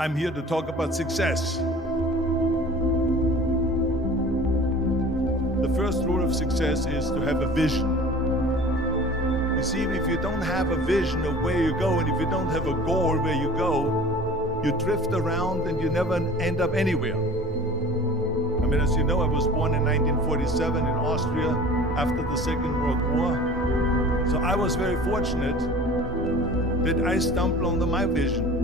I'm here to talk about success. The first rule of success is to have a vision. You see, if you don't have a vision of where you go, and if you don't have a goal where you go, you drift around and you never end up anywhere. I mean, as you know, I was born in 1947 in Austria after the Second World War. So I was very fortunate that I stumbled onto my vision.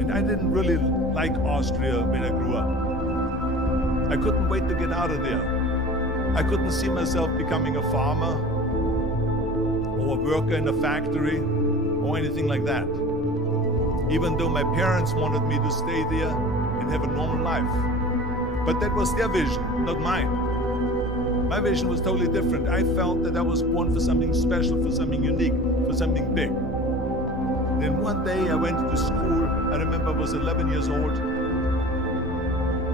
And I didn't really like Austria when I grew up. I couldn't wait to get out of there. I couldn't see myself becoming a farmer or a worker in a factory or anything like that. Even though my parents wanted me to stay there and have a normal life. But that was their vision, not mine. My vision was totally different. I felt that I was born for something special, for something unique, for something big. Then one day I went to school. I remember I was 11 years old,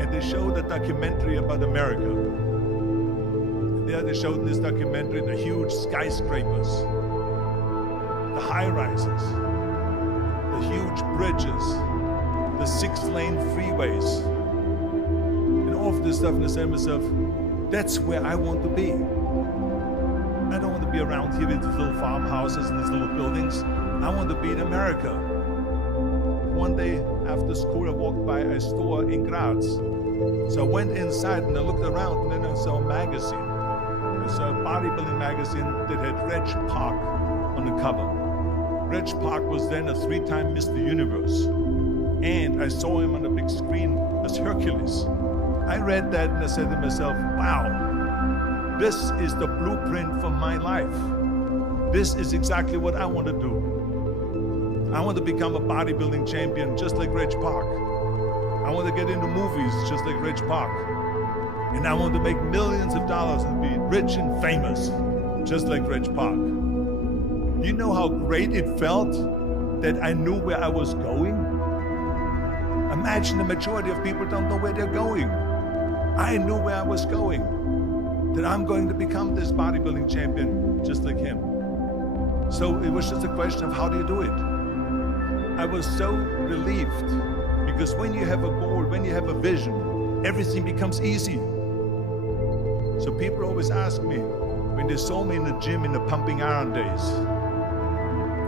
and they showed a documentary about America. And there they showed in this documentary the huge skyscrapers, the high-rises, the huge bridges, the 6-lane freeways, and all of this stuff. And I said to myself, that's where I want to be. I don't want to be around here with these little farmhouses and these little buildings. I want to be in America. One day after school, I walked by a store in Graz. So I went inside and I looked around, and then I saw a magazine. I saw a bodybuilding magazine that had Reg Park on the cover. Reg Park was then a 3-time Mr. Universe. And I saw him on the big screen as Hercules. I read that and I said to myself, wow, this is the blueprint for my life. This is exactly what I want to do. I want to become a bodybuilding champion just like Reg Park. I want to get into movies just like Reg Park. And I want to make millions of dollars and be rich and famous just like Reg Park. You know how great it felt that I knew where I was going? Imagine the majority of people don't know where they're going. I knew where I was going, that I'm going to become this bodybuilding champion just like him. So it was just a question of how do you do it? I was so relieved, because when you have a goal, when you have a vision, everything becomes easy. So people always ask me, when they saw me in the gym in the pumping iron days,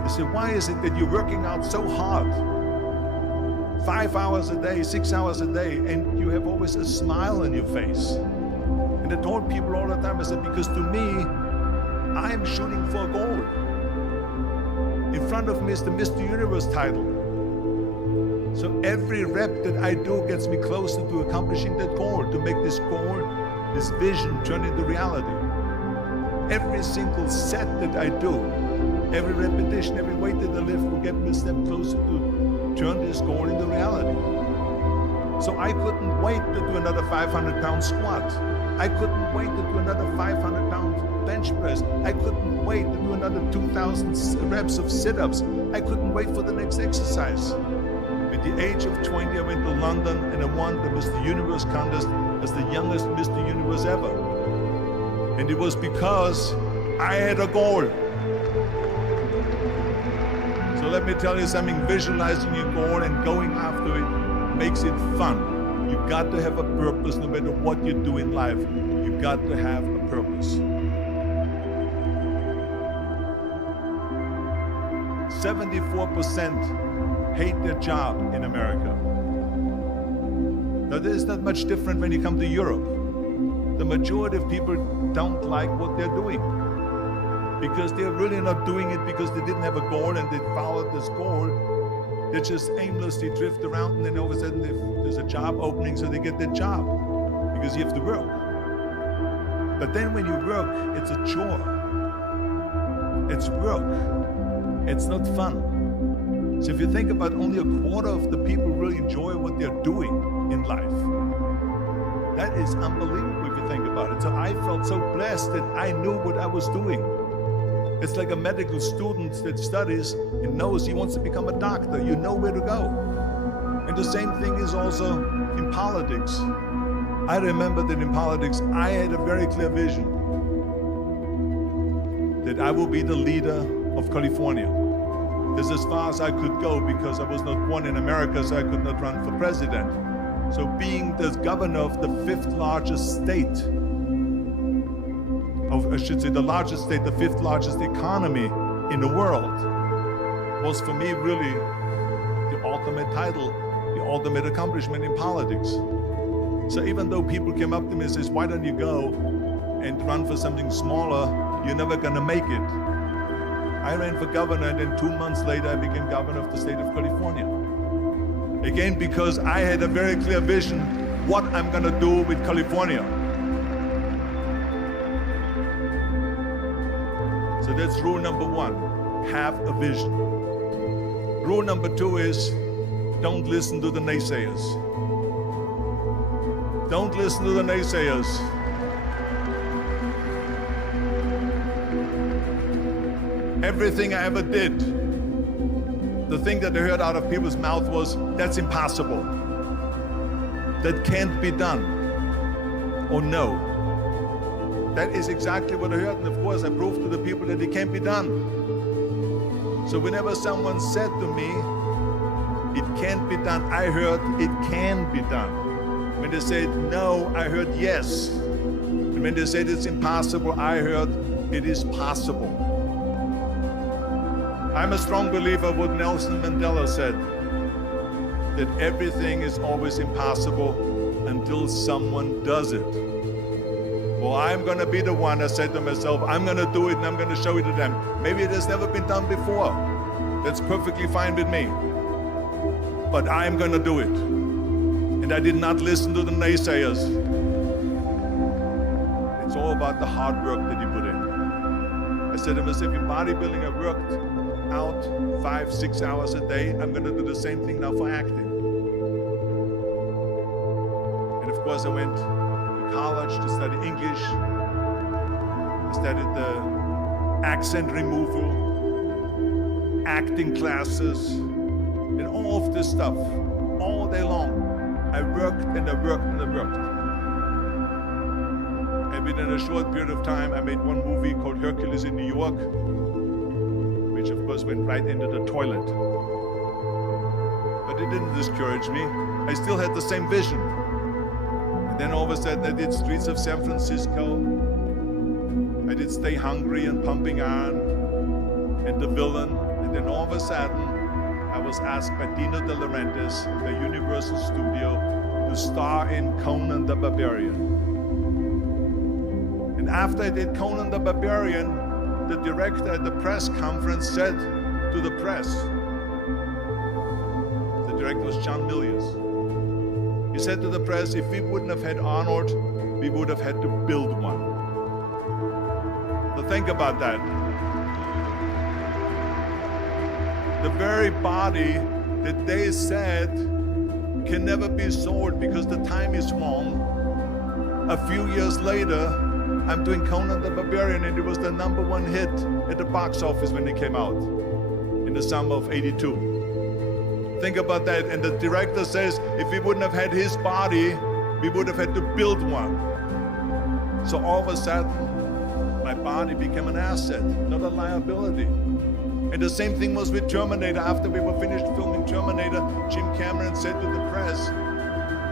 they said, why is it that you're working out so hard? 5 hours a day, 6 hours a day, and you have always a smile on your face. And I told people all the time, I said, because to me, I'm shooting for a goal. In front of me is the Mr. Universe title. So every rep that I do gets me closer to accomplishing that goal, to make this goal, this vision turn into reality. Every single set that I do, every repetition, every weight that I lift will get me a step closer to turn this goal into reality. So I couldn't wait to do another 500-pound squat. I couldn't wait to do another 500-pound bench press. I couldn't wait to do another 2,000 reps of sit-ups. I couldn't wait for the next exercise. At the age of 20, I went to London and I won the Mr. Universe contest as the youngest Mr. Universe ever. And it was because I had a goal. So let me tell you something, visualizing your goal and going after it makes it fun. You've got to have a purpose no matter what you do in life. You've got to have a purpose. 74% hate their job in America. Now, this is not much different when you come to Europe. The majority of people don't like what they're doing because they're really not doing it because they didn't have a goal and they followed this goal. They just aimlessly drift around, and then all of a sudden there's a job opening, so they get that job because you have to work. But then when you work, it's a chore. It's work. It's not fun. So if you think about, only a quarter of the people really enjoy what they're doing in life. That is unbelievable if you think about it. So I felt so blessed that I knew what I was doing. It's like a medical student that studies and knows he wants to become a doctor. You know where to go. And the same thing is also in politics. I remember that in politics, I had a very clear vision that I will be the leader of California. That's as far as I could go because I was not born in America, so I could not run for president. So being the governor of the 5th largest state, I should say the largest state, the 5th largest economy in the world, was for me really the ultimate title, the ultimate accomplishment in politics. So even though people came up to me and says, why don't you go and run for something smaller, you're never gonna make it. I ran for governor, and then 2 months later I became governor of the state of California. Again, because I had a very clear vision what I'm gonna do with California. So that's rule number 1, have a vision. Rule number 2 is, don't listen to the naysayers. Don't listen to the naysayers. Everything I ever did, the thing that I heard out of people's mouth was, that's impossible. That can't be done. Or no. That is exactly what I heard, and of course I proved to the people that it can't be done. So whenever someone said to me, it can't be done, I heard it can be done. When they said no, I heard yes. And when they said it's impossible, I heard it is possible. I'm a strong believer of what Nelson Mandela said, that everything is always impossible until someone does it. Well, I'm gonna be the one, I said to myself, I'm gonna do it and I'm gonna show it to them. Maybe it has never been done before. That's perfectly fine with me. But I'm gonna do it. And I did not listen to the naysayers. It's all about the hard work that you put in. I said to myself, in bodybuilding, I worked out 5-6 hours a day. I'm gonna do the same thing now for acting. And of course I went to college to study English. I studied the accent removal, acting classes, and all of this stuff, all day long. I worked and I worked and I worked. And within a short period of time, I made one movie called Hercules in New York, which of course went right into the toilet. But it didn't discourage me. I still had the same vision. And then all of a sudden I did Streets of San Francisco. I did Stay Hungry and Pumping Iron and The Villain. And then all of a sudden, I was asked by Dino De Laurentiis, by Universal Studio, to star in Conan the Barbarian. And after I did Conan the Barbarian, the director at the press conference said to the press, the director was John Milius, he said to the press, if we wouldn't have had Arnold, we would have had to build one. So think about that. The very body that they said can never be sold because the time is wrong. A few years later, I'm doing Conan the Barbarian, and it was the #1 hit at the box office when it came out in the summer of '82. Think about that. And the director says, if we wouldn't have had his body, we would have had to build one. So all of a sudden, my body became an asset, not a liability. And the same thing was with Terminator. After we were finished filming Terminator, Jim Cameron said to the press,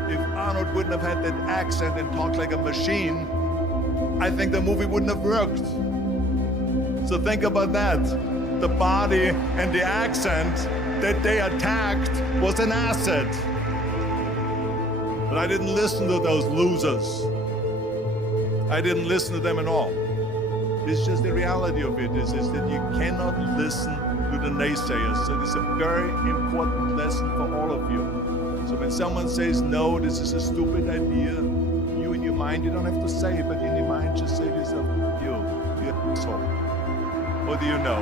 if Arnold wouldn't have had that accent and talked like a machine, I think the movie wouldn't have worked. So think about that. The body and the accent that they attacked was an asset. But I didn't listen to those losers. I didn't listen to them at all. It's just the reality of it is that you cannot listen to the naysayers. So this is a very important lesson for all of you. So when someone says, no, this is a stupid idea, you in your mind, you don't have to say it, but in your mind just say to yourself, you're an asshole. What do you know?